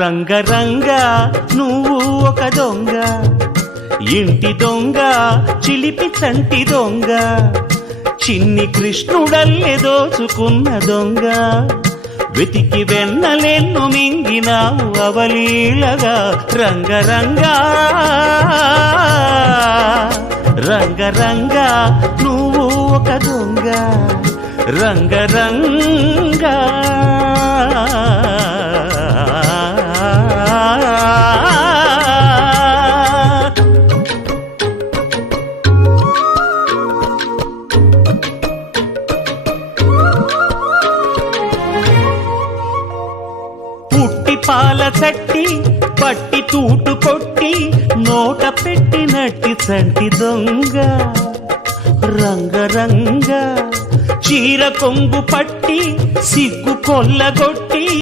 రంగరంగ నువ్వు ఒక దొంగ, ఇంటి దొంగ, చిలిపి చంటి దొంగ, చిన్ని కృష్ణుడల్లె దోచుకున్న దొంగ, వెతికి వెన్నలెన్ను మింగినావు అవలీలగా. రంగరంగ రంగరంగ నువ్వు ఒక దొంగ, రంగరంగ. పుట్టి పాల చట్టి పట్టి తూటు కొట్టి నోట పెట్టినట్టి చంటి దొంగ, రంగరంగ. చీర కొంగు పట్టి సిగ్గు కొల్లగొట్టి